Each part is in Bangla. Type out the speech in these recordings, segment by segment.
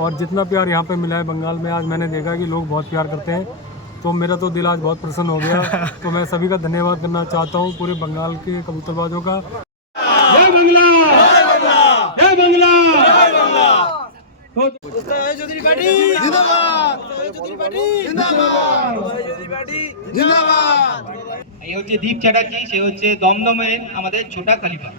और जितना प्यार यहाँ पे मिला है बंगाल में, आज मैंने देखा कि लोग बहुत प्यार करते हैं, तो मेरा तो दिल आज बहुत प्रसन्न हो गया। तो मैं सभी का धन्यवाद करना चाहता हूँ, पूरे बंगाल के कबूतरबाजों का। जय बंगला, जय बंगला, जय बंगला। এই হচ্ছে দীপ চ্যাটার্জি, সে হচ্ছে দমদমের আমাদের ছোটা খলিফা।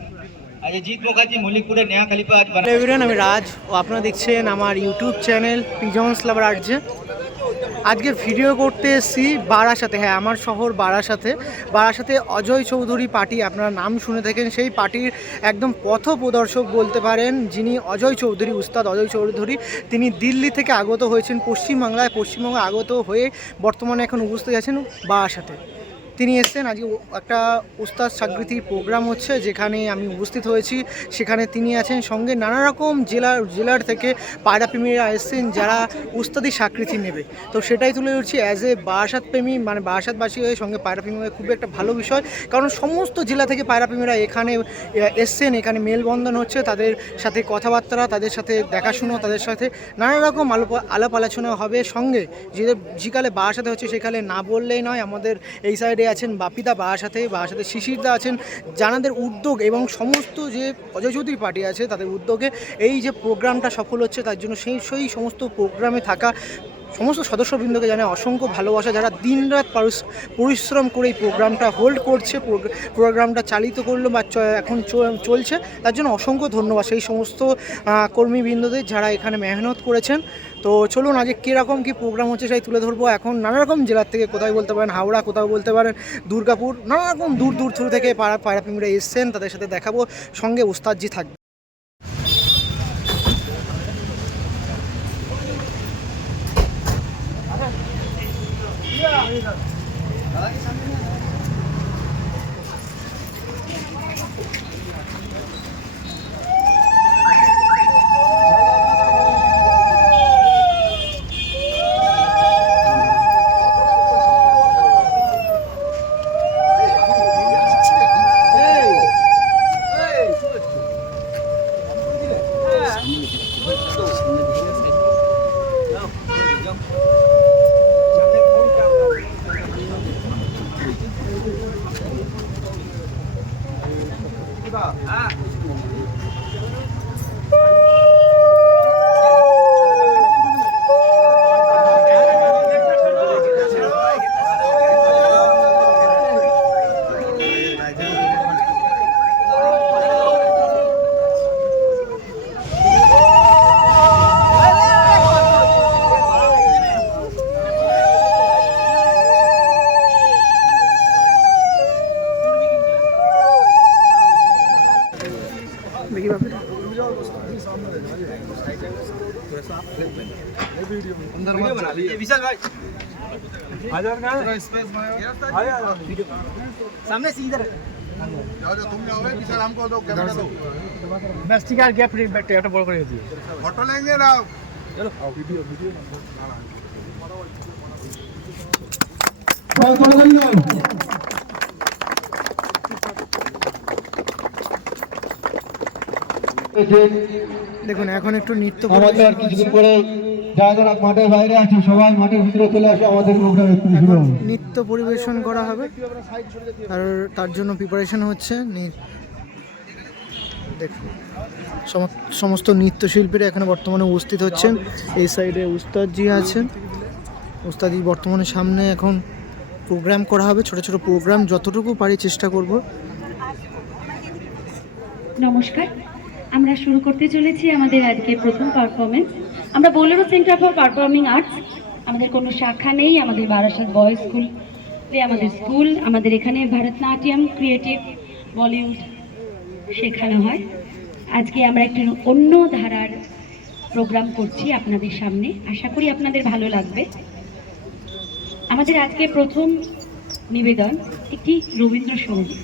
আজ জিৎ মুখার্জি মল্লিকপুরের নেয়া খলিফা আজ এভরিওয়ান, আমি রাজ ও আপনারা দেখছেন আমার ইউটিউব চ্যানেল পিজন্স লাভার আর্টে। আজকে ভিডিও করতে এসেছি বারাসাতে। হ্যাঁ, আমার শহর বারাসাতে অজয় চৌধুরী পার্টি, আপনারা নাম শুনে থাকেন। সেই পার্টির একদম পথপ্রদর্শক বলতে পারেন যিনি, অজয় চৌধুরী, উস্তাদ অজয় চৌধুরী। তিনি দিল্লি থেকে আগত হয়েছেন পশ্চিমবঙ্গে আগত হয়ে বর্তমানে এখন উপস্থিত আছেন বারাসাতে। তিনি এসছেন। আজকে একটা উস্তাদ স্বীকৃতির প্রোগ্রাম হচ্ছে, যেখানে আমি উপস্থিত হয়েছি। সেখানে তিনি আছেন, সঙ্গে নানা রকম জেলার থেকে পায়রা প্রেমীরা এসছেন যারা উস্তাদি স্বীকৃতি নেবে। তো সেটাই তুলে ধরছি অ্যাজ এ বারাসাত প্রেমী, মানে বারাসাতবাসী হয়ে সঙ্গে পায়রা প্রেমী হয়ে। খুবই একটা ভালো বিষয়, কারণ সমস্ত জেলা থেকে পায়রা প্রেমীরা এখানে এসছেন। এখানে মেলবন্ধন হচ্ছে, তাদের সাথে কথাবার্তা, তাদের সাথে দেখাশুনো, তাদের সাথে নানা রকম আলাপ আলোচনা হবে। সঙ্গে যেকালে বারাসাতে হচ্ছে সেখানে না বললেই নয়। আমাদের এই সাইডে আছেন বাপিদা, বারাসাতে শিশিরদা আছেন, জানাদের উদ্যোগ এবং সমস্ত যে অজয় চৌধুরী পার্টি আছে তাদের উদ্যোগে এই যে প্রোগ্রামটা সফল হচ্ছে, তার জন্য সেই সমস্ত প্রোগ্রামে থাকা সমস্ত সদস্যবৃন্দকে জানায় অসংখ্য ভালোবাসা, যারা দিনরাত পরিশ্রম করে এই প্রোগ্রামটা হোল্ড করছে, প্রোগ্রামটা চালিত করলো বা এখন চলছে, তার জন্য অসংখ্য ধন্যবাদ সেই সমস্ত কর্মীবৃন্দদের যারা এখানে মেহনত করেছেন। তো চলুন আজকে কীরকম কী প্রোগ্রাম হচ্ছে সেই তুলে ধরবো। এখন নানা রকম জেলার থেকে, কোথায় বলতে পারেন হাওড়া, কোথাও বলতে পারেন দুর্গাপুর, নানা রকম দূর থেকে পায়রা প্রেমীরা এসছেন, তাদের সাথে দেখাবো। সঙ্গে উস্তাদজি থাকবে। विशाल भाई सामने से इधर जाओ तुम जाओगे विशाल, हमको दो कैमरा दो। बस ठीक है, गैप बैठे একটা বড় করে দিও। फोटो लेंगे ना, चलो वीडियो দেখুন এখন একটু নৃত্য আমাদের আর কিছুদিন পরে যারা মাঠের বাইরে আছে সবাই মাঠের ভিতরে চলে আসে, আমাদের প্রোগ্রাম একটু শুরু হবে। নৃত্য পরিবেশন করা হবে, আর তার জন্য প্রিপারেশন হচ্ছে। দেখুন সমস্ত নৃত্যশিল্পীরা এখানে বর্তমানে উপস্থিত হচ্ছেন। এই সাইডে উস্তাদজি আছেন, উস্তাদজি বর্তমানে সামনে এখন প্রোগ্রাম করা হবে। ছোট ছোট প্রোগ্রাম যতটুকু পারি চেষ্টা করব। নমস্কার, আমরা শুরু করতে চলেছি আমাদের আজকে প্রথম পারফরমেন্স। আমরা Bolero centre for performing arts, আমাদের কোনো শাখা নেই। আমাদের বারাসাত বয়েজ স্কুল আমাদের স্কুল। আমাদের এখানে ভারতনাট্যম, ক্রিয়েটিভ, বলিউড শেখানো হয়। আজকে আমরা একটি অন্য ধারার প্রোগ্রাম করছি আপনাদের সামনে, আশা করি আপনাদের ভালো লাগবে। আমাদের আজকে প্রথম নিবেদন একটি রবীন্দ্রসঙ্গীত।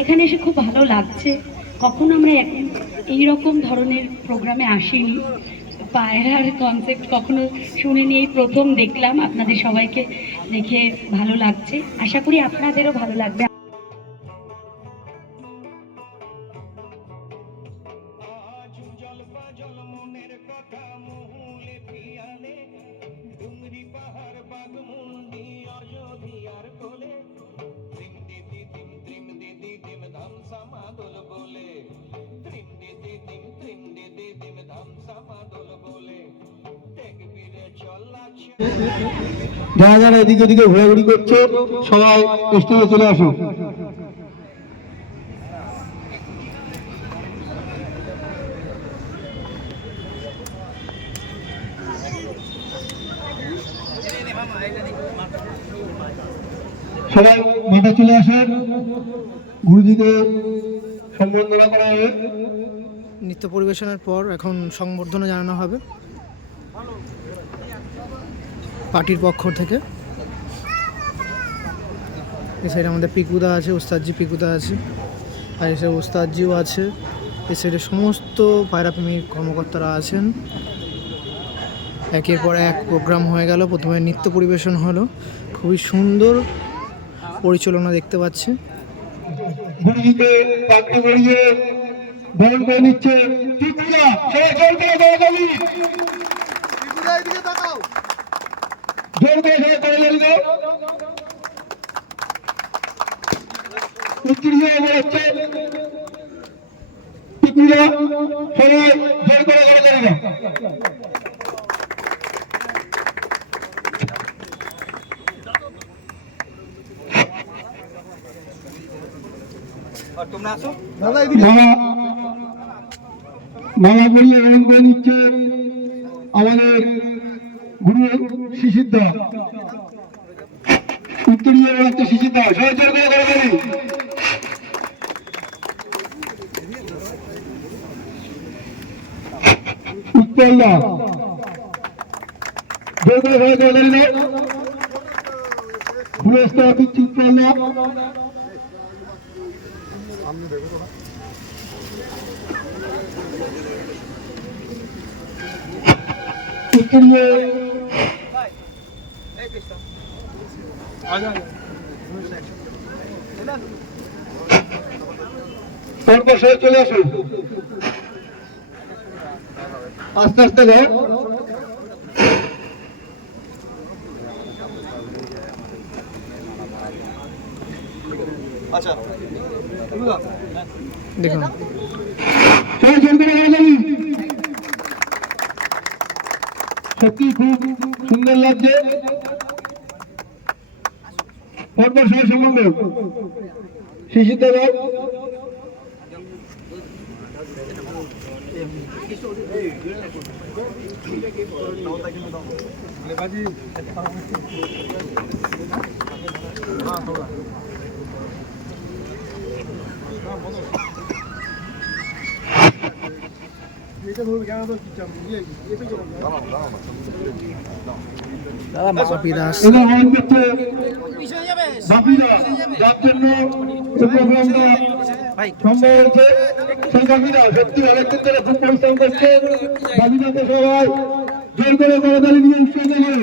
এখানে এসে খুব ভালো লাগছে। কখনো আমরা এইরকম ধরনের প্রোগ্রামে আসিনি, পায়রার কনসেপ্ট কখনো শুনিনি, এই প্রথম দেখলাম। আপনাদের সবাইকে দেখে ভালো লাগছে, আশা করি আপনাদেরও ভালো লাগবে। জল মনের কথা ধামসা মাদল বলে ত্রিন্ডি দিদিম ধামসা মাদল বলে দেখবিরে চলা যারা যারা এদিকে ওদিকে ঘোরাঘুরি করছে সবাই স্টেজে চলে আসুন। সবাই মাঠে চলে আসেন, গুরুজিকে সম্বর্ধনা করা হবে। নৃত্য পরিবেশনের পর এখন সংবর্ধনা জানানো হবে পার্টির পক্ষ থেকে। এই সাইডে আমাদের পিকুদা আছে, ওস্তাদজি পিকুদা আছে, আর এই সাইডে ওস্তাদজিও আছে। এই সাইডে সমস্ত পায়রাপ্রেমী কর্মকর্তারা আছেন। একের পর এক প্রোগ্রাম হয়ে গেল। প্রথমে নৃত্য পরিবেশন হলো, খুবই সুন্দর পরিচালনা দেখতে পাচ্ছি। গুরুজিকে পাগড়ি পরিয়ে বরণ করে নিচ্ছে পিকুদা। সবাই জোর করে করতালি, জোর করে সবাই করতালি দাও। উত্তরীয় হচ্ছে পিকুদা, সবাই জোর করে করতালি দাও। আর তোমরা আসো। মালা পরিয়ে বরণ করে নিচ্ছে আমাদের গুরু শিশিরদা। উত্তরীয় হচ্ছে শিশিরদা, সবাই জোর করে করতালি। উৎপলদা, জোর করে সবাই করতালি দাও। পুরস্কার দিচ্ছি উৎপলদা। উত্তরীয় পরপর সবাই চলে আসুন, আস্তে আস্তে ঘর। আচ্ছা দেখুন সবাই জোর করে করতালি। সত্যি খুব সুন্দর লাগছে। পরপর সবাই সম্বন্ধে শিশিরদা দাও। বাপিদা আসছে। এবার হরণ করছে বাপিদা, যার জন্য এই প্রোগ্রামটা সম্ভব হয়েছে। সেই বাপিদা সত্যি অনেকদিন ধরে খুব পরিশ্রম করছে। বাপিদাকে সবাই জোর করে করতালি দিয়ে উৎসাহিত করে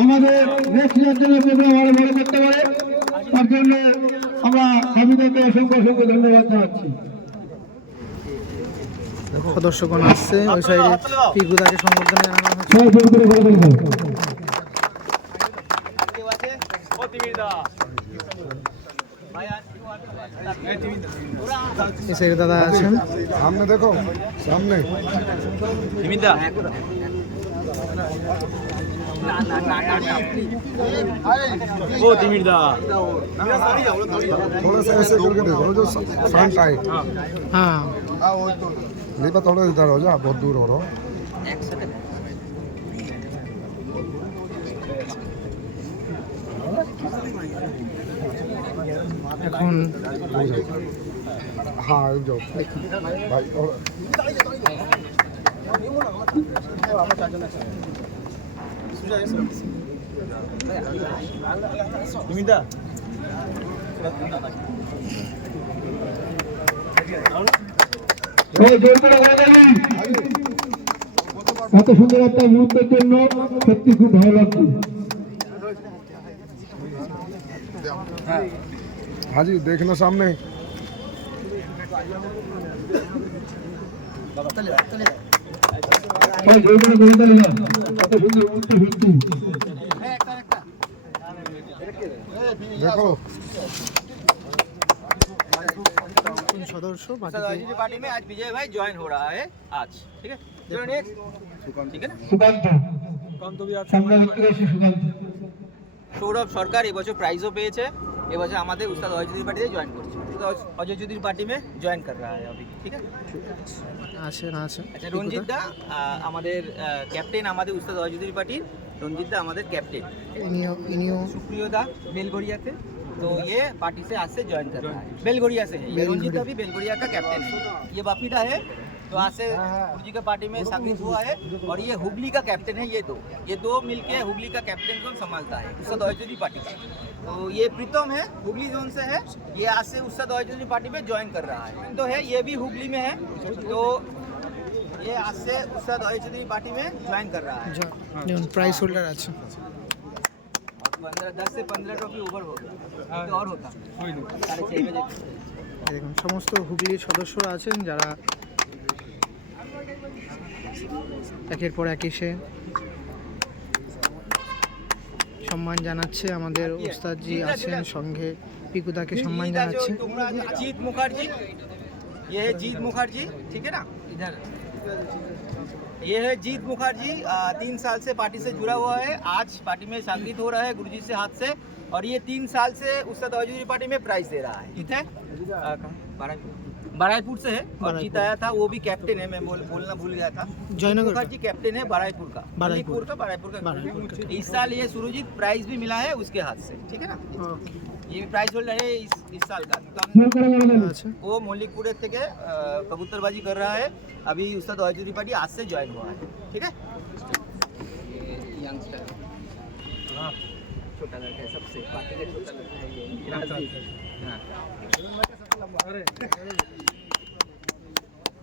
আমাদের নেক্সট ইয়ার জন্য প্রোগ্রাম আরো ভালো করতে পারে, তার জন্য আমরা বাপিদাকে অসংখ্য অসংখ্য ধন্যবাদ জানাচ্ছি। দর্শকগণ আসছে, ওই সাইডে পিকুদাকে সম্বর্ধনা জানানো হচ্ছে। সবাই জোর করে করতালি দাও। কেউ আছে? ও তিমিরদা ভাই আর এই সাইডে দাদা আছেন। सामने देखो, सामने তিমিরদা ও তিমিরদা थोड़ा सा ऐसे करके देखो जो फ्रंट आए। হ্যাঁ नहीं पता, थोड़ा इधर हो जा, बहुत दूर हो रहा हो। এখন हाँ जो भाई और তিমিরদা সবাই জোর করে করতালি। এত সুন্দর একটা মুহূর্তের জন্য সত্যি খুব ভালো লাগছে। हाँ जी देखना सामने। সবাই জোর করে করতালি দাও। এত সুন্দর মুহূর্ত সত্যি। देखो সদস্য उस्ताद পার্টিতে ऑजिजी पार्टी में आज विजय भाई ज्वाइन हो रहा है आज। ठीक है, चलो नेक्स्ट। ठीक है ना, সুকান্ত काम तो भी आज সংগ্রামিত্রী সুকান্ত সৌরভ সরকার এবছর প্রাইজও পেয়েছে, এবছর আমাদের উস্তাদ অজয় চৌধুরী পার্টিতে জয়েন করছে। উস্তাদ অজয় চৌধুরী পার্টি में জয়েন कर रहा है अभी। ठीक है, আছে না আছে আচ্ছা রঞ্জিত দা আমাদের ক্যাপ্টেন, আমাদের উস্তাদ অজয় চৌধুরী পার্টির রঞ্জিত দা আমাদের ক্যাপ্টেন। ইনিও सुप्रियो दा बेलगोरिया थे, तो ये पार्टी से आज से ज्वाइन कर रहा है, बेलगोरिया से है। ये रंजीत दा भी बेलगोरिया का कैप्टन है। ये बापीदा है, तो आज से गुरु जी का पार्टी में शामिल हुआ है। और ये हुगली का कैप्टन है। ये दो मिलके हुगली का कैप्टन जोन संभालता है उस्ताद ऑजय चौधरी पार्टी का। तो ये प्रीतम है, हुगली जोन से है। ये आज से उस्ताद ऑजय चौधरी पार्टी में ज्वाइन कर रहा है। तो है ये भी हुगली में है, तो ये आज से उस्ताद ऑजय चौधरी पार्टी में ज्वाइन कर रहा है। প্রাইজ হোল্ডার আছে 10 से 15 ट्रॉफी ओवर हो गया, तो और होता 6:30 बजे। এই দেখুন সমস্ত হুগলির সদস্যরা আছেন যারা একের পর এক এসে সম্মান জানাচ্ছে। আমাদের ওস্তাদজি আছেন সঙ্গে, পিকুদাকে সম্মান জানাচ্ছে। जीत मुखर्जी, ये है जीत मुखर्जी। ठीक है ना, इधर ये है जीत मुखर्जी। 3 साल से पार्टी से जुड़ा हुआ है, आज पार्टी में शामिल हो रहा है गुरुजी से हाथ से। और ये 3 साल से उस्ताद ऑजय चौधरी पार्टी में प्राइज दे रहा है। जीत है बाराईपुर से है, और जीत आया था, वो भी कैप्टन है। मैं बोलना भूल गया था, जयनगर मुखर्जी कैप्टन है बाराईपुर का, बाराईपुर का। इस साल ये सुरजीत प्राइज भी मिला है उसके हाथ से। ठीक है ना, ये भी प्राइज होल्डर है इस साल का। तो আছে वो मौलिकपुर থেকে कबूतरबाजी कर रहा है। अभी उस्ताद ऑजय चौधरी पार्टी आज से ज्वाइन हुआ है। ठीक है, ये यंगस्टर छोटा लड़का है, सबसे पार्टी का छोटा लड़का है ये राजदीप। हाँ।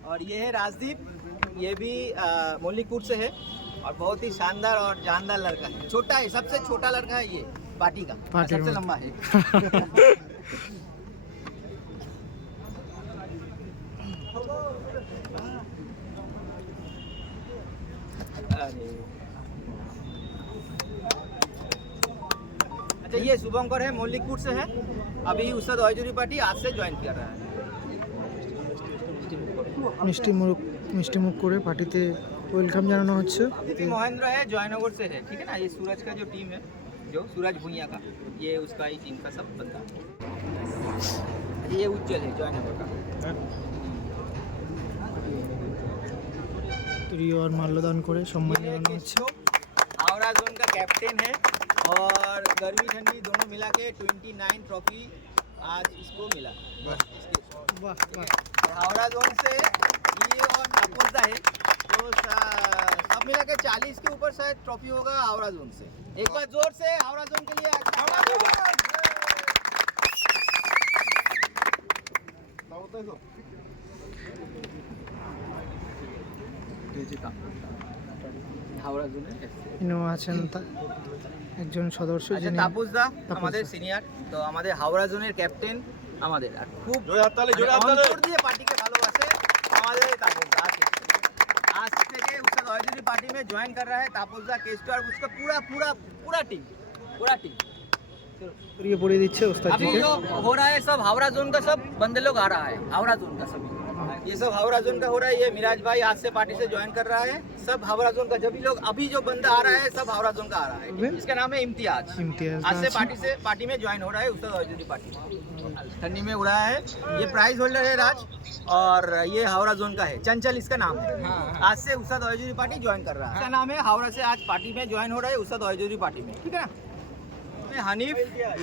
और ये है राजदीप, ये भी मौलिकपुर से है, और बहुत ही शानदार और जानदार लड़का है। छोटा है, सबसे छोटा लड़का है ये पार्टी का, सबसे लंबा है। अच्छा, ये शुभंकर है, मौलिकपुर से है। अभी उस्ताद ऑजय चौधरी पार्टी आज से ज्वाइन कर रहा है। মিষ্টি মুখ করে পার্টিতে ওয়েলকাম জানানো হচ্ছে। अदिति महेंद्र है, जयनगर से है। ठीक है ना, ये सूरज का जो टीम है, जो सूरज भुइया का, ये उसका ही टीम का सब बंदा है। ये उज्जवल है, जयनगर का। প্রিয় আর মাল্যদান করে সম্মান ये জানানো হচ্ছে। केशव हावड़ा जोन का कैप्टन है, और गर्मी ठंडी दोनों मिला के 29 ट्रॉफी आज इसको मिला। বাহ বাহ और हावड़ा जोन से ये और तापोदा है, तो सब मिला के 40 के ऊपर शायद ट्रॉफी होगा हावड़ा जोन से। एक बार जोर से हावड़ा जोन के लिए हावड़ा जोन ইনিও আছেন একজন সদস্য আচ্ছা, যিনি তাপসদা তাপসদা। আমাদের সিনিয়র, তো আমাদের হাওড়া জোনের ক্যাপ্টেন আমাদের, আর খুব অন্তর দিয়ে পার্টিকে ভালোবাসে আমাদের तापसदा। आज থেকে उस्ताद ऑजय चौधरी पार्टी में ज्वाइन कर रहा है तापसदा केस्टो, और उसका पूरा टीम প্রিয় পড়িয়ে দিচ্ছে अभी ওস্তাদজিকে। जो हो रहा है सब हावड़ा जोन का, सब बंदे लोग आ रहा है हावड़ा जोन का सभी। ये सब हावड़ा जोन का हो रहा है। ये मिराज भाई आज से पार्टी से ज्वाइन कर रहा है, सब हावड़ा जोन का। जब भी लोग अभी जो बंदा आ रहा है सब हावड़ा जोन का आ रहा है। इसका नाम है इम्तियाज। इम्तियाज आज से अच्छा। पार्टी में ज्वाइन हो रहा है उस्ताद ऑजय चौधरी पार्टी। ठंडी में उड़ा है। ये प्राइज होल्डर है राज, और ये हावड़ा जोन का है, चंचल इसका नाम है। आज से उस्ताद ऑजय चौधरी पार्टी ज्वाइन कर रहा है। इसका नाम है हावड़ा से आज पार्टी में ज्वाइन हो रहा है उस्ताद ऑजय चौधरी पार्टी में। ठीक है ना, मैं हनीफ,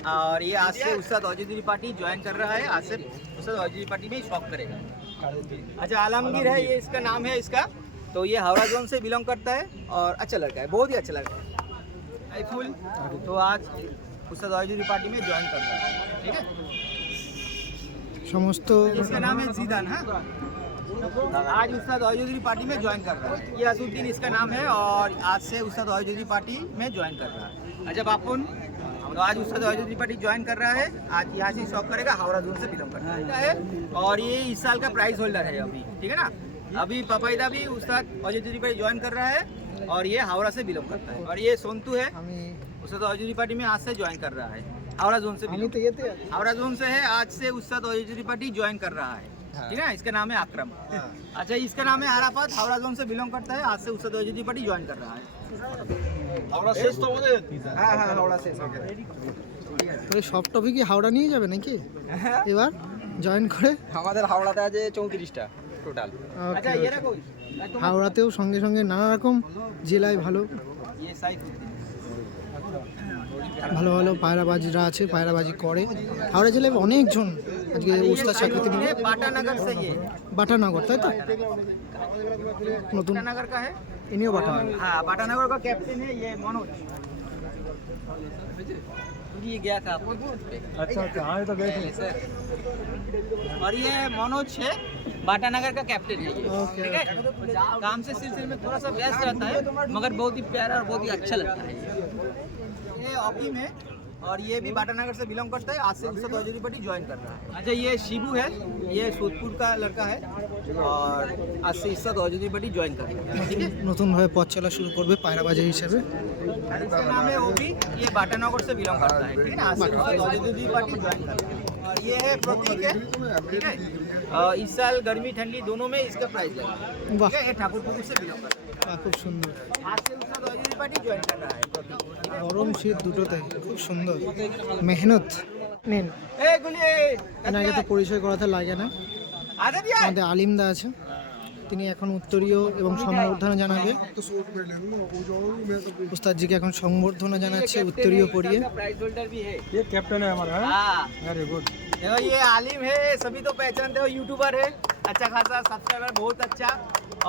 और ये आज से उस्ताद ऑजय चौधरी पार्टी ज्वाइन कर रहा है। आज से उस्ताद ऑजय चौधरी पार्टी में शॉक करेगा। अच्छा, आलमगीर है, ये इसका नाम है इसका, तो ये हावड़ा जोन से बिलोंग करता है, और अच्छा लड़का है, बहुत ही अच्छा लड़का है। आई फुल, तो आज उस्ताद ऑजय चौधरी पार्टी में ज्वाइन कर रहा है। ठीक है, সমস্ত इसका नाम है जीदान। हाँ, आज उस्ताद ऑजय चौधरी पार्टी में ज्वाइन कर रहा है। ये असुद्दीन इसका नाम है, और आज से उस्ताद ऑजय चौधरी पार्टी में ज्वाइन कर रहा है। अच्छा बापुन, तो आज उस्ताद ऑजय चौधरी पार्टी ज्वाइन कर रहा है। आज यहाँ से शॉक करेगा, हावड़ा जोन से बिलोंग करता है, और ये इस साल का प्राइज होल्डर है अभी। ठीक है ना, अभी पपाईदा भी उस्ताद ऑजय चौधरी पार्टी ज्वाइन कर रहा है, और ये हावड़ा से बिलोंग करता है। और ये सोनतू है, আমি उस्ताद ऑजय चौधरी पार्टी में आज से ज्वाइन कर रहा है, हावड़ा जोन से আমি belong। তো ইয়েতে हावड़ा जोन से है, आज से उस्ताद ऑजय चौधरी पार्टी ज्वाइन कर रहा है। ठीक है ना, इसका नाम है अकरम। अच्छा, इसका नाम है आराफत, हावड़ा जोन से बिलोंग करता है, आज से उससे OJT पार्टी ज्वाइन कर रहा है। হাওড়া শেষ তো আমাদের हाँ हाँ, हावड़ा से তাহলে সব টপিকই হাওড়া নিয়ে যাবে নাকি এবার জয়েন করে? আমাদের হাওড়াতে আছে 34টা টোটাল। আচ্ছা, ये रखो, হাওড়াতেও সঙ্গে সঙ্গে নানা রকম জেলায় ভালো ये साइड ভালো ভালো পায়রাবাজিরা আছে, পায়রাবাজি করে। হাওড়া জেলায় অনেকজন আজকে উস্তাদ স্বীকৃতি নিয়ে। बाटानगर से ये বাটানগর, তাই তো? নতুন बाटानगर का है। ইনিও বাটানগর। हाँ, बाटानगर का कैप्टन है ये मनोज। ये गया था अच्छा अच्छा, हाँ ये तो गए थे। और ये मनोज है, बाटानगर का कैप्टन है ये। ओके, ठीक है, काम से सिलसिले में थोड़ा सा व्यस्त रहता है, मगर बहुत ही प्यारा और बहुत ही अच्छा लगता है। ये हॉकी में, और ये भी बाटानगर से बिलोंग करता है, आज से उससे OJT पार्टी ज्वाइन कर रहा है। अच्छा, ये शिबू है, ये सोदपुर का लड़का है, और आज से इससे OJT पार्टी ज्वाइन कर रहा है। ठीक है, নতুনভাবে পথ চলা শুরু করবে পায়রাবাজি হিসেবে। इसका नाम है ओबी, ये बाटानगर से बिलोंग करता है। ठीक है ना, आज से OJT पार्टी ज्वाइन कर रहा है। और ये है प्रतीक है, ठीक है, इस साल गर्मी ठंडी दोनों में इसका प्राइस लगा। वाह। ठीक है, ये ठाकुरपुर से बिलोंग करता है, খুব সুন্দর। आज से उसका OJT पार्टी ज्वाइन कर रहा है प्रतीक। গরম শীত দুটোতে খুব সুন্দর মেহনত। নেন, ए गुलिये, এনাকে তো পরিচয় করাতে লাগে না। आजा दिया है। আমাদের আলিমদা আছে, তিনি এখন উত্তরীয় এবং সম্বর্ধনা জানাবে। तो सूट में ले लूँ वो जो मैं तो উস্তাদজিকে এখন সম্বর্ধনা জানাচ্ছে উত্তরীয় পরিয়ে। प्राइस होल्डर भी है। ये कैप्टन है हमारा, हाँ, वेरी गुड। देखो ये आलिम है, सभी तो पहचानते हो, यूट्यूबर है, अच्छा खासा सब्सक्राइबर, बहुत अच्छा,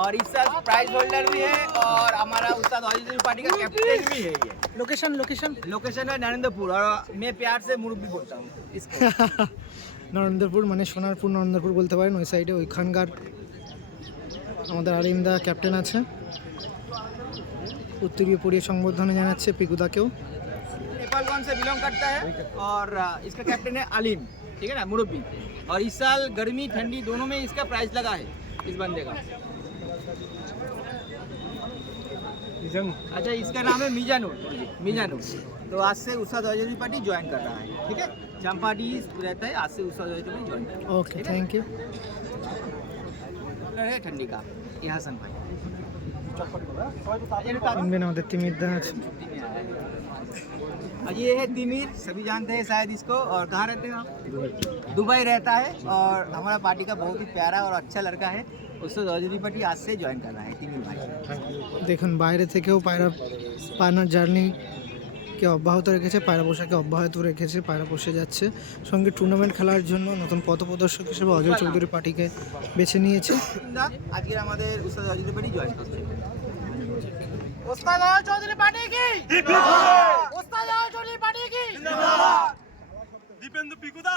और इस साल प्राइज होल्डर भी है, और हमारा उस्ताद OJT पार्टी का कैप्टन भी है। ये লোকেশন লোকেশন लोकेशन है नरेंद्रपुर, और मैं प्यार से मुर्गी बोलता हूँ इसको। নরেন্দ্রপুর মানে সোনারপুর নরেন্দ্রপুর বলতে পারেন, ওই সাইডে ওইখানকার আমাদের আলিমদা ক্যাপ্টেন আছে। উত্তরীয় পরিয়ে সংবর্ধনা জানাচ্ছে পিকুদাকেও। नेपालगंज से बिलोंग करता है, और इसका कैप्टन है आलिम, ठीक है ना, मुरब्बी, और इस साल गर्मी ठंडी दोनों में इसका प्राइस लगा है इस बंदे का। जंग अच्छा, इसका नाम है मिजानुर, मिजानुर, तो आज से उस्ताद OJT पार्टी ज्वाइन कर रहा है। ठीक है, चंपाटी रहता है, आज से उस्ताद OJT पार्टी ज्वाइन कर रहा ওকে, থ্যাংক ইউ। है ठंडी का, ये हसन भाई। শুনবেন আমাদের তিমিরদা আছে। और ये है तिमिर, सभी जानते हैं शायद इसको। और कहाँ रहते हैं आप? दुबई रहता है, और हमारा पार्टी का बहुत ही प्यारा और अच्छा लड़का है, उससे OJT पार्टी आज से ज्वाइन कर रहा है तिमिर भाई। দেখুন বাইরে থেকেও পায়রার জার্নিকে অব্যাহত রেখেছে, পায়রা পোষাকে অব্যাহত রেখেছে, পায়রা পোষে যাচ্ছে। সঙ্গে টুর্নামেন্ট খেলার জন্য নতুন পথপ্রদর্শক হিসেবে অজয় চৌধুরী পার্টিকে বেছে নিয়েছে। আজকে আমাদের উস্তাদ OJT পার্টি জয়েন করছে। ওস্তাদ অজয় চৌধুরী পার্টি কি জিন্দাবাদ, ওস্তাদ অজয় চৌধুরী পার্টি কি জিন্দাবাদ, দীপেন্দ্র পিকুদা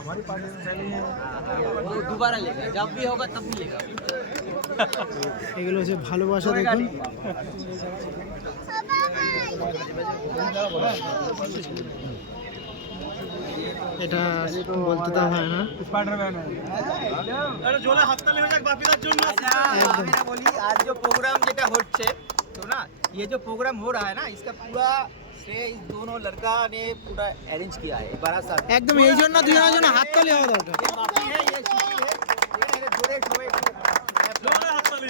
हमारी पार्टी में पहले ही वो दोबारा लेगा, जब भी होगा तब भी लेगा। এগুলো হচ্ছে ভালোবাসা। দেখুন এটা বলতে তো হয় না। स्पाइडरमैन है। জোলা হাততালি হয়ে যাক বাপিদার জন্য। अच्छा, আমি না বলি, आज जो प्रोग्राम যেটা হচ্ছে, तो ना ये जो प्रोग्राम हो रहा है ना, इसका पूरा श्रेय इस दोनों लड़का ने पूरा अरेंज किया है, बड़ा सा। একদম এই জন্য দুজনের জন্য হাততালি হওয়া দরকার। ये बापी है, ये शिशु है, ये मेरे जोड़े ठोए জোলা হাততালি।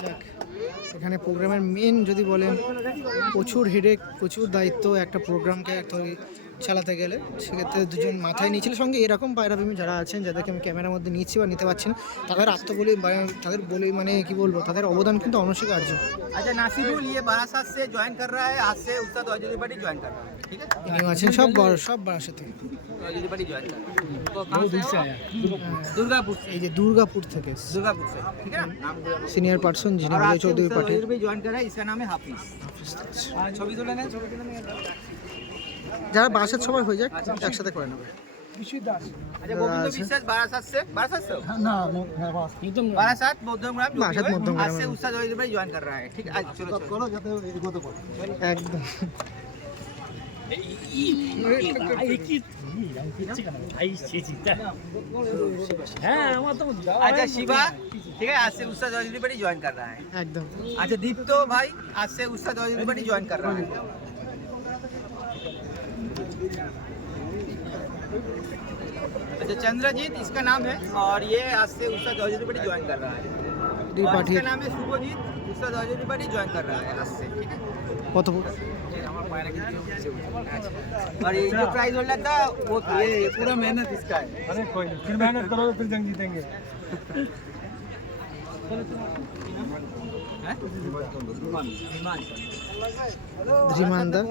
যাক, এখানে প্রোগ্রামের মেন যদি বলেন প্রচুর হেডেক, প্রচুর দায়িত্ব একটা প্রোগ্রামকে চালাতে গেলে। সেক্ষেত্রে দুজন মাথায় নিয়েছিল, সঙ্গে এরকম পায়রাপ্রেমী যারা আছেন, যাদেরকে আমি ক্যামেরার মধ্যে নিচ্ছি বা নিতে পারছি না, তাদের আত্মবলি তাদের বলে মানে কি বলবো, তাদের অবদান কিন্তু অনস্বীকার্য। अच्छा, नासिरुल ये बारासात से ज्वाइन कर रहा है, आज से उस्ताद OJT पार्टी ज्वाइन कर रहा है। ठीक है, ইনিও আছেন সব বড় সব বারাসাত থেকে। OJT पार्टी ज्वाइन कर रहा है। तो कहाँ से आया? दुर्गापुर से। এই যে দুর্গাপুর থেকে दुर्गापुर से, ठीक है ना। সিনিয়র পার্সন যিনি और অজয় आज से চৌধুরী उस्ताद পার্টির। OJT भी ज्वाइन कर रहा है, इसका नाम है हाफिज। छवि तो लेना है, छवि तो लेना है। যারা বারাসাত সবাই হয়ে যাক, একসাথে করে নেবে। अच्छा, गोविंद विश्वास बारासात से ना बारासात मध्यमग्राम जो भी बारासात है, मध्यमग्राम आज से है। उस्ताद OJT भाई ज्वाइन कर रहा है। ठीक है, आज चलो चलो। একদম अच्छा, शिवा, ठीक है, आज से उस्ताद OJT पार्टी ज्वाइन कर रहा है। একদম अच्छा, दीप्तो भाई आज से उस्ताद OJT पार्टी ज्वाइन कर रहा है। अच्छा चंद्रजीत इसका नाम है और ये आज से उस्ताद जॉर्ज त्रिपाठी ज्वाइन कर रहा है और त्रिपाठी इसका नाम है शुभजीत उस्ताद जॉर्ज त्रिपाठी ज्वाइन कर रहा है आज से ठीक है কত और ये जो प्राइज होल्डर था वो ये पूरा मेहनत इसका है अरे कोई नहीं, फिर मेहनत करो तो फिर जंग जीतेंगे। ধীমানদার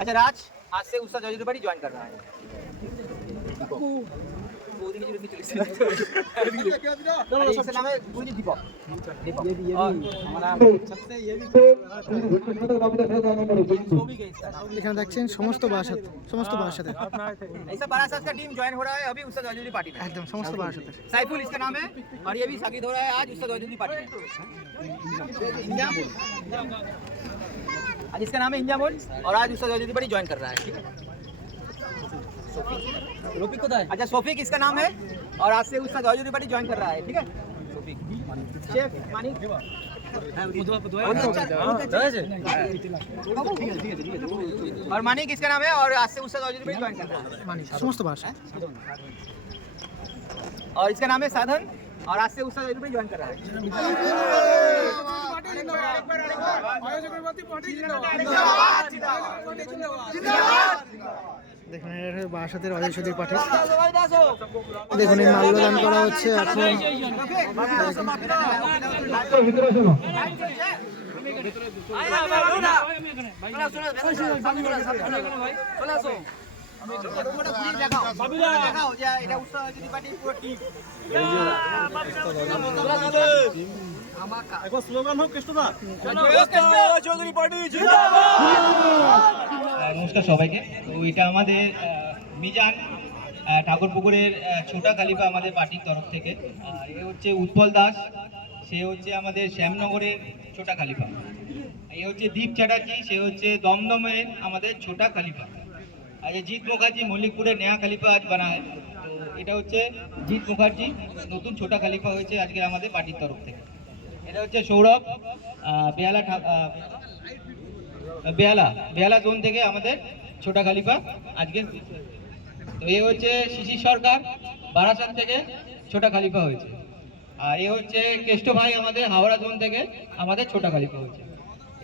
अच्छा राज आज से उस्ताद जॉर्ज त्रिपाठी ज्वाइन कर रहा है इसका नाम है गुरजीत दीपक और हमारा এখানে দেখছেন সমস্ত বারাসাতে ऐसा बारासात का टीम ज्वाइन हो रहा है अभी उस्ताद जॉर्ज त्रिपाठी में একদম সমস্ত বারাসাতে साइफुल इसका नाम है और ये भी साकिद हो रहा है आज उस्ताद जॉर्ज त्रिपाठी में इंजाम आज इसका नाम है इंजाम और आज उस्ताद जॉर्ज त्रिपाठी ज्वाइन कर रहा है ठीक है रोपिक को अच्छा सोफिक इसका नाम है और आज से उस्ताद जॉर्ज त्रिपाठी ज्वाइन कर रहा है ठीक है शेफ मानिक और मानिक इसका नाम है और आज से उस्ताद जॉर्ज त्रिपाठी ज्वाइन कर रहा है মানে সমস্ত বারাসাত और इसका नाम है साधन और आज से उस्ताद जॉर्ज त्रिपाठी ज्वाइन कर रहा है দেখুন এটা বারাসাতের অজয় চৌধুরী পাঠে দেখুন এই মাল্যদান করা হচ্ছে এখন দেখাও যে এটা উস্তাদ জয়জুদ্দিন পার্টির পুরো টিম নমস্কার সবাইকে। তো এটা আমাদের মিজান ঠাকুরপুকুরের ছোটা খালিফা আমাদের পার্টির তরফ থেকে, আর এ হচ্ছে উৎপল দাস, সে হচ্ছে আমাদের শ্যামনগরের ছোটা খালিফা। এ হচ্ছে দীপ চ্যাটার্জি, সে হচ্ছে দমদমের আমাদের ছোটা খালিফা। আর ये जीत मुखर्जी মল্লিকপুরের নয়া খালিফা আজ বানা হয়। তো এটা হচ্ছে জিৎ মুখার্জি, নতুন ছোটা খালিফা হয়েছে আজকে আমাদের পার্টির তরফ থেকে। এটা হচ্ছে সৌরভ বেহালা জোন থেকে আমাদের ছোটা খালিফা আজকে। তো এ হচ্ছে শিশির সরকার বারাসাত থেকে ছোটা খালিফা হয়েছে। আর এ হচ্ছে কেষ্ট ভাই আমাদের হাওড়া জোন থেকে আমাদের ছোটা খালিফা হয়েছে।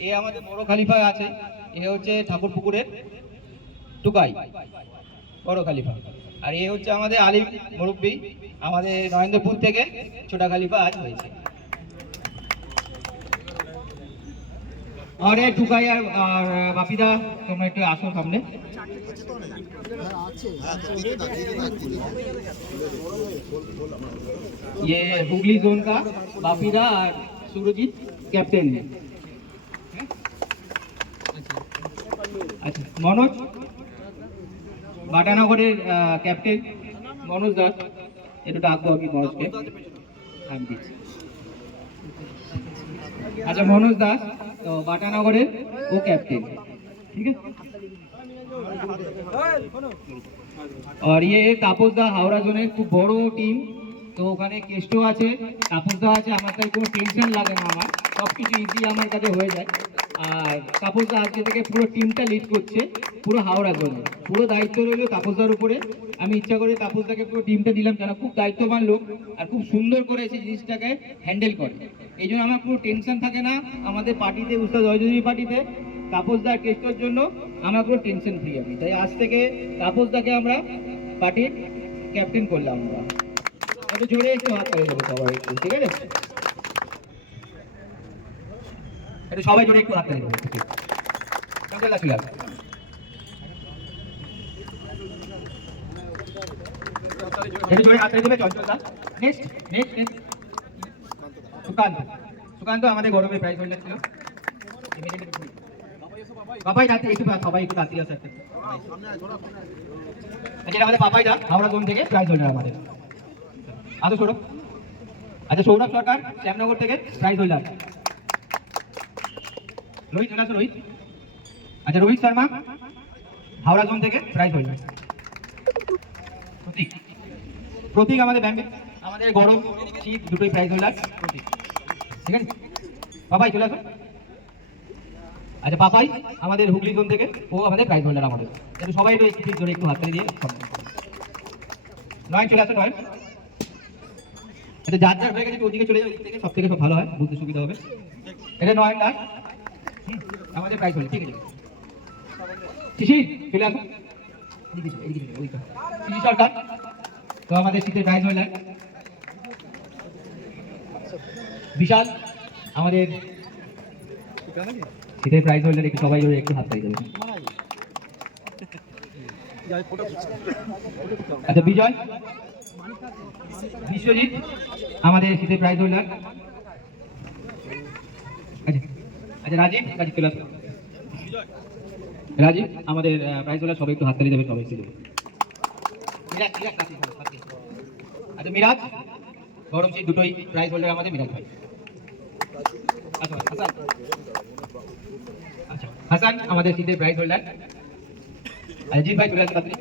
এ আমাদের বড় খালিফা আছে, এ হচ্ছে ঠাকুরপুকুরের টুকাই বড় খালিফা। আর এ হচ্ছে আমাদের আলিম মুরব্বী আমাদের নরেন্দ্রপুর থেকে ছোটা খালিফা আজ হয়েছে। और टुकाई और बापीदा তোমরা একটু আসো সামনে। ये हुगली जोन का बापीदा और सूरजीत कैप्टन है। अच्छा मनोज बाटानगरेर कैप्टन मनोज दास, একটু ডাকবো কি মনোজকে। अच्छा मनोज दास तो बाटानगरेर वो कैप्टन, ठीक है। और ये तापस दा हावड़ा जोনের খুব বড় টিম। তো ওখানে কেষ্ট আছে, তাপস দা আছে, আমার তাই কোনো টেনশন লাগে না, আমার সব কিছু ইজি আমার কাছে হয়ে যায়। আর তাপস দা আজকে থেকে পুরো টিমটা লিড করছে পুরো হাওড়া জোনে, পুরো দায়িত্ব রইলো তাপস দার উপরে। আমি ইচ্ছা করে তাপস দাকে পুরো টিমটা দিলাম, যারা খুব দায়িত্ববান লোক আর খুব সুন্দর করে এই জিনিসটাকে হ্যান্ডেল করে। এই জন্য আমার পুরো টেনশন থাকে না আমাদের পার্টিতে, উস্তাদ জয়জুদ্দিন পার্টিতে তাপস দা কেষ্টর জন্য আমার পুরো টেনশন ফ্রি আমি। তাই আজ থেকে তাপস দাকে আমরা পার্টির ক্যাপ্টেন করলাম। আমরা একটু জোরে একটু হাত করে দেবো সবাই একটু, ঠিক আছে? একটু সবাই জোরে একটু হাত করে দেবো। চঞ্চল চলে আসবে, একটু জোরে হাত করে দেবে চঞ্চল দা। নেক্সট নেক্সট নেক্সট সুকান্ত আমাদের গৌরবের প্রাইজ হোল্ডার ছিল। বাবাই যাতে একটু সবাই একটু তাড়াতাড়ি আসে। আচ্ছা আমাদের বাবাই দা হাওড়া জোন থেকে প্রাইজ হোল্ডার আমাদের। আচ্ছা সৌরভ, আচ্ছা সৌরভ সরকার শ্যামনগর থেকে প্রাইজ হোল্ডার। রোহিত চলে আসো রোহিত। আচ্ছা রোহিত শর্মা হাওড়া জোন থেকে প্রাইজ হোল্ডার। প্রতীক প্রতীক আমাদের ব্যাংকে আমাদের গরম শীত দুটোই প্রাইজ হোল্ডার প্রতীক, ঠিক আছে। বাবাই চলে আসো। আচ্ছা পাপাই আমাদের হুগলি জোন থেকে, ও আমাদের প্রাইজ হোল্ডার আমাদের। যাতে সবাই একটু একটু জোরে একটু হাততালি দিয়ে নয় চলে আসো নয়। আচ্ছা যার যার হয়ে গেছে ওদিকে চলে যাবে, ওদিক থেকে সব থেকে সব ভালো হয়, বুঝতে সুবিধা হবে। এটা নয় লাস্ট আমাদের প্রাইজ হোল্ডার, ঠিক আছে। শিশির চলে আসো, শিশির সরকার তো আমাদের শীতের প্রাইজ হোল্ডার। বিশাল আমাদের শীতের প্রাইজ হোল্ডার, একটু সবাই জোরে একটু হাততালি দেবে। আচ্ছা বিজয়, বিশ্বজিৎ আমাদের শীতের প্রাইজ হোল্ডার। আচ্ছা আচ্ছা রাজীব, রাজীব চলে আসো। রাজীব আমাদের প্রাইজ হোল্ডার, সবাই একটু হাততালি দেবে, সবাই একটু দেবে। আচ্ছা মিরাজ, গরমশীল দুটোই প্রাইজ হোল্ডার আমাদের মিরাজ ভাই। আচ্ছা হাসান, আচ্ছা হাসান আমাদের শীতের প্রাইজ হোল্ডার। জিৎ ভাই চলে আসো তাড়াতাড়ি।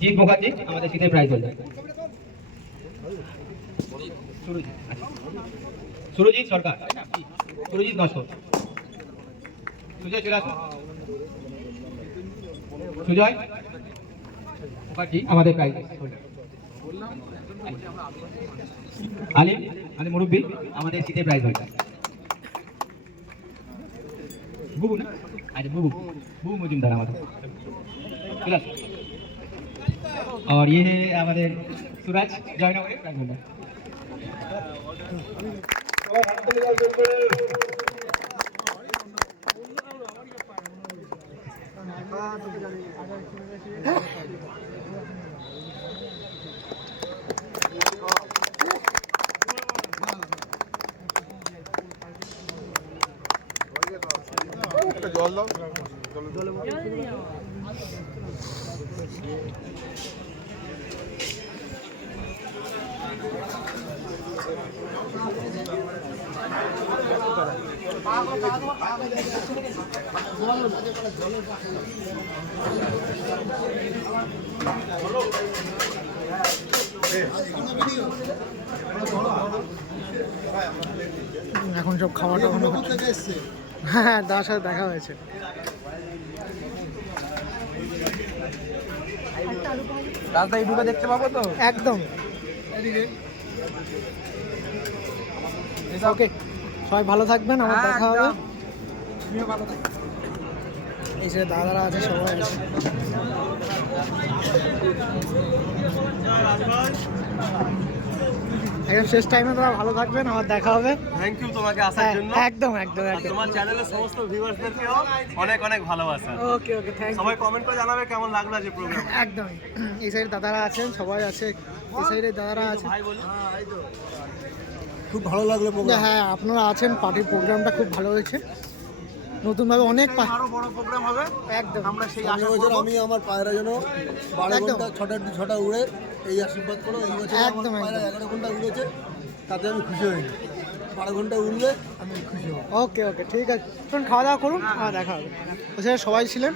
জিৎ মুখার্জি আমাদের শীতের প্রাইজ হোল্ডার। সুরজিৎ সরকার, সুরজিৎ নস্কর। সুজয় চলে আসো। সুজয় মুখার্জি আমাদের প্রাইজ হোল্ডার। আলিম আমাদের মুরব্বী, আমাদের শীতের প্রাইজ হোল্ডার। বুবু না, আচ্ছা বুবু, बुबू मजुमदार हमारे। और ये है हमारे सूरज जॉइन हो गए प्राइज होल्डर। জল দাও এখন সব খাওয়া দাওয়া হচ্ছে। হ্যাঁ দাদার সাথে দেখা হয়েছে। রাস্তায় ঢুকে দেখতে পাবো তো একদম। ওকে সবাই ভালো থাকবেন, আমার দেখা হবে। এই যে দাদারা আছে সবাই আছে। একদম শেষ টাইমে তোমরা ভালো থাকবেন, আমার দেখা হবে। থ্যাংক ইউ তোমাকে আসার জন্য। একদম একদম একদম। তোমার চ্যানেলের সমস্ত ভিউয়ার্সদেরকেও অনেক অনেক ভালোবাসা। ওকে ওকে থ্যাংক ইউ। সবাই কমেন্ট করে জানাবে কেমন লাগলো আজকে প্রোগ্রাম। একদম। এই সাইডে দাদারা আছেন, সবাই আছে। এই সাইডে দাদারা আছেন। খুব ভালো লাগলো প্রোগ্রাম। হ্যাঁ আপনারা আছেন, পার্টির প্রোগ্রামটা খুব ভালো হয়েছে। নতুনভাবে অনেক আরো বড় প্রোগ্রাম হবে একদম। আমরা সেই সামনের বছর আমি আমার পায়রা যেন 12 ঘন্টা 6টা উড়ে এই আশীর্বাদ করো। এই বছর আমার একদম, পায়রা 11 ঘন্টা উড়েছে, তাতে আমি খুশি হইনি। 12 ঘন্টা উড়লে আমি খুশি হব। ওকে ওকে ঠিক আছে, তখন খাওয়া দাওয়া করুন, আর দেখা হবে। ওখানে সবাই ছিলেন।